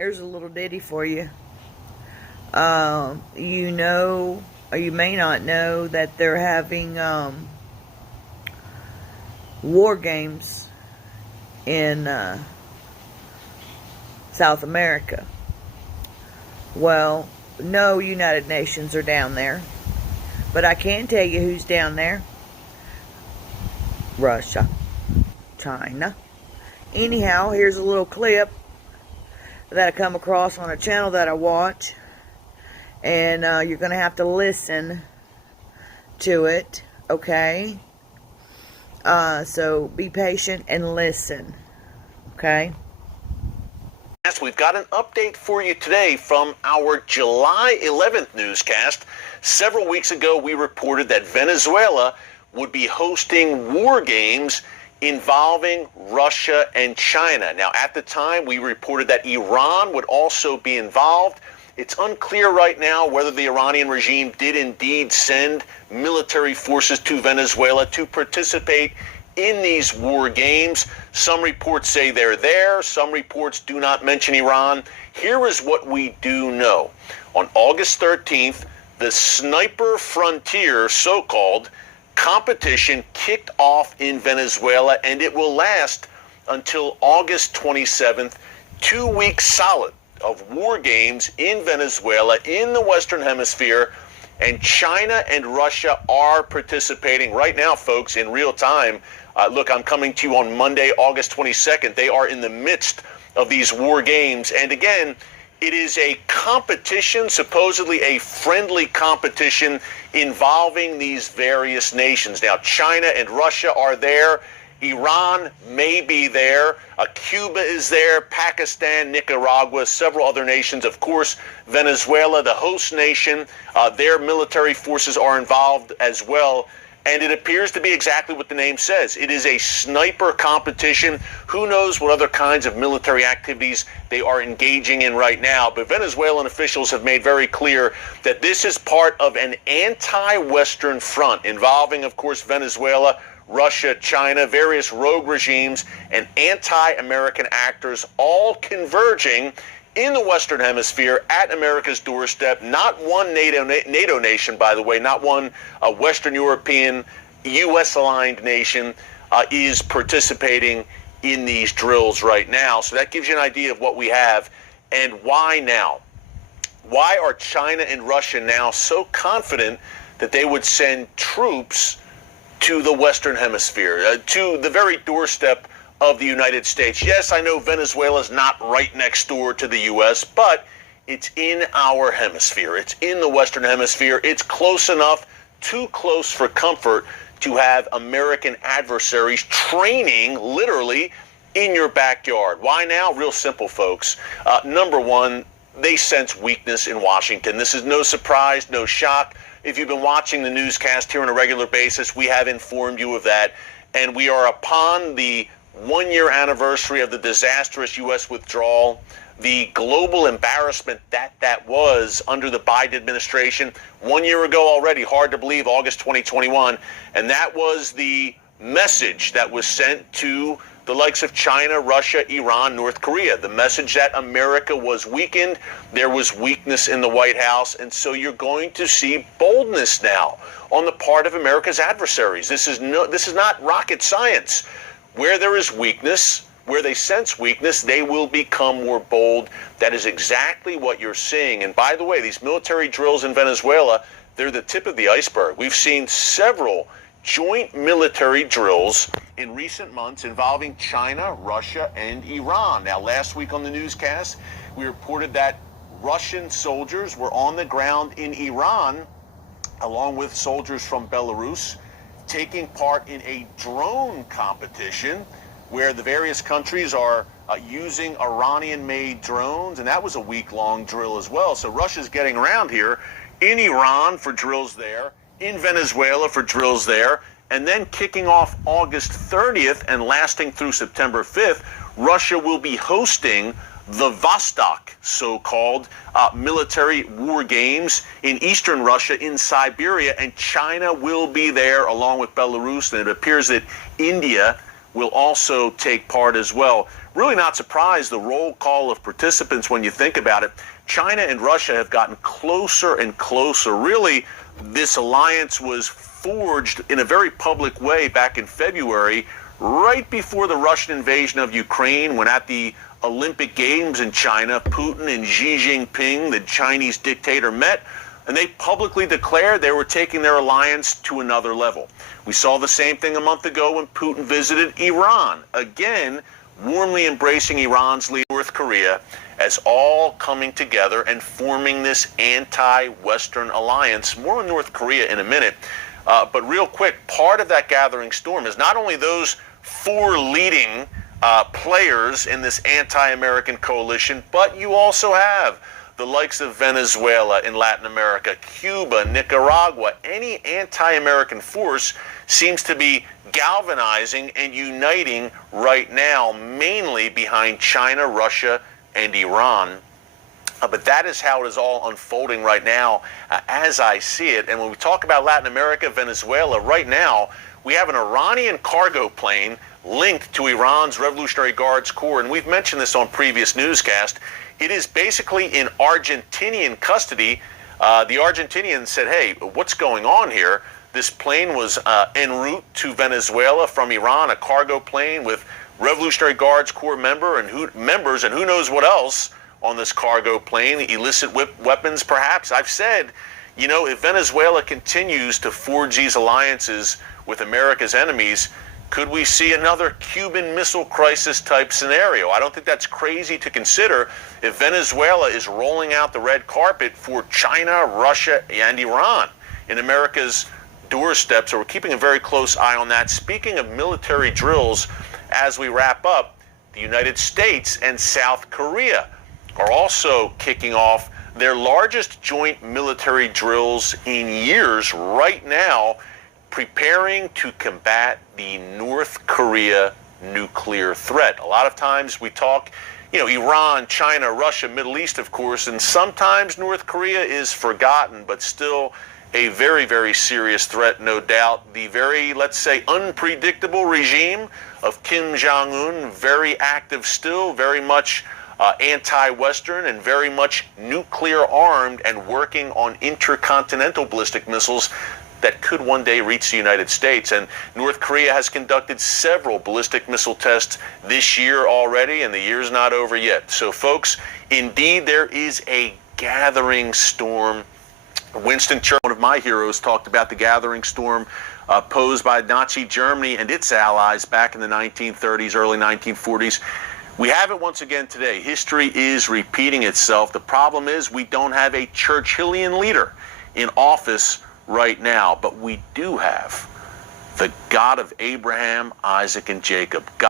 Here's a little ditty for you. You know, or you may not know, that they're having war games in South America. Well, no United Nations are down there, but I can tell you who's down there. Russia, China. Anyhow, here's a little clip that I come across on a channel that I watch, and you're going to have to listen to it, okay? So be patient and listen, okay? Yes, we've got an update for you today from our July 11th newscast. Several weeks ago, we reported that Venezuela would be hosting war games involving Russia and China. Now, at the time, we reported that Iran would also be involved. It's unclear right now whether the Iranian regime did indeed send military forces to Venezuela to participate in these war games. Some reports say they're there. Some reports do not mention Iran. Here is what we do know. On August 13th, the Sniper Frontier, so-called, competition kicked off in Venezuela, and it will last until August 27th, 2 weeks solid of war games in Venezuela, in the Western Hemisphere, and China and Russia are participating right now, folks, in real time. Look, I'm coming to you on Monday, August 22nd. They are in the midst of these war games, and again, it is a competition, supposedly a friendly competition involving these various nations. Now, China and Russia are there. Iran may be there. Cuba is there. Pakistan, Nicaragua, several other nations. Of course, Venezuela, the host nation, their military forces are involved as well. And it appears to be exactly what the name says. It is a sniper competition. Who knows what other kinds of military activities they are engaging in right now. But Venezuelan officials have made very clear that this is part of an anti-Western front involving, of course, Venezuela, Russia, China, various rogue regimes, and anti-American actors all converging in the Western Hemisphere at America's doorstep. Not one NATO nation, by the way, not one Western European, U.S.-aligned nation is participating in these drills right now. So that gives you an idea of what we have and why now. Why are China and Russia now so confident that they would send troops to the Western Hemisphere, to the very doorstep of the United States? Yes, I know Venezuela is not right next door to the U.S., but it's in our hemisphere. It's in the Western Hemisphere. It's close enough, too close for comfort, to have American adversaries training literally in your backyard. Why now? Real simple, folks. Number one, they sense weakness in Washington. This is no surprise, no shock. If you've been watching the newscast here on a regular basis, we have informed you of that. And we are upon the one-year anniversary of the disastrous U.S. withdrawal, the global embarrassment that was under the Biden administration 1 year ago already, hard to believe, August 2021. And that was the message that was sent to the likes of China, Russia, Iran, North Korea. The message that America was weakened, there was weakness in the White House, and so you're going to see boldness now on the part of America's adversaries. This is not rocket science. Where there is weakness, where they sense weakness, they will become more bold. That is exactly what you're seeing. And by the way, these military drills in Venezuela, they're the tip of the iceberg. We've seen several joint military drills in recent months involving China, Russia, and Iran. Now, last week on the newscast, we reported that Russian soldiers were on the ground in Iran, along with soldiers from Belarus, taking part in a drone competition where the various countries are using Iranian-made drones, and that was a week-long drill as well. So Russia's getting around here in Iran for drills there, in Venezuela for drills there, and then kicking off August 30th and lasting through September 5th, Russia will be hosting the Vostok, so-called military war games in eastern Russia, in Siberia, and China will be there along with Belarus, and it appears that India will also take part as well. Really not surprised, the roll call of participants when you think about it. China and Russia have gotten closer and closer. Really, this alliance was forged in a very public way back in February, right before the Russian invasion of Ukraine, when at the Olympic Games in China, Putin and Xi Jinping, the Chinese dictator, met, and they publicly declared they were taking their alliance to another level. We saw the same thing a month ago when Putin visited Iran, again warmly embracing Iran's leader, North Korea, as all coming together and forming this anti-Western alliance. More on North Korea in a minute. But real quick, part of that gathering storm is not only those four leading players in this anti-American coalition, but you also have the likes of Venezuela in Latin America, Cuba, Nicaragua. Any anti-American force seems to be galvanizing and uniting right now, mainly behind China, Russia, and Iran. But that is how it is all unfolding right now, as I see it. And when we talk about Latin America, Venezuela, right now, we have an Iranian cargo plane linked to Iran's Revolutionary Guards Corps. And we've mentioned this on previous newscasts. It is basically in Argentinian custody. The Argentinians said, hey, what's going on here? This plane was en route to Venezuela from Iran, a cargo plane with Revolutionary Guards Corps members and who knows what else on this cargo plane, illicit weapons perhaps. I've said, you know, if Venezuela continues to forge these alliances with America's enemies, could we see another Cuban Missile Crisis type scenario? I don't think that's crazy to consider if Venezuela is rolling out the red carpet for China, Russia, and Iran in America's doorstep. So we're keeping a very close eye on that. Speaking of military drills, as we wrap up, the United States and South Korea are also kicking off their largest joint military drills in years right now, preparing to combat the North Korea nuclear threat. A lot of times we talk, you know, Iran, China, Russia, Middle East, of course, and sometimes North Korea is forgotten, but still a very, very serious threat, no doubt. The very, let's say, unpredictable regime of Kim Jong-un, very active still, very much anti-Western and very much nuclear armed and working on intercontinental ballistic missiles that could one day reach the United States. And North Korea has conducted several ballistic missile tests this year already, and the year's not over yet. So, folks, indeed there is a gathering storm. Winston Churchill, one of my heroes, talked about the gathering storm posed by Nazi Germany and its allies back in the 1930s, early 1940s. We have it once again today. History is repeating itself. The problem is we don't have a Churchillian leader in office right now, but we do have the God of Abraham, Isaac, and Jacob. God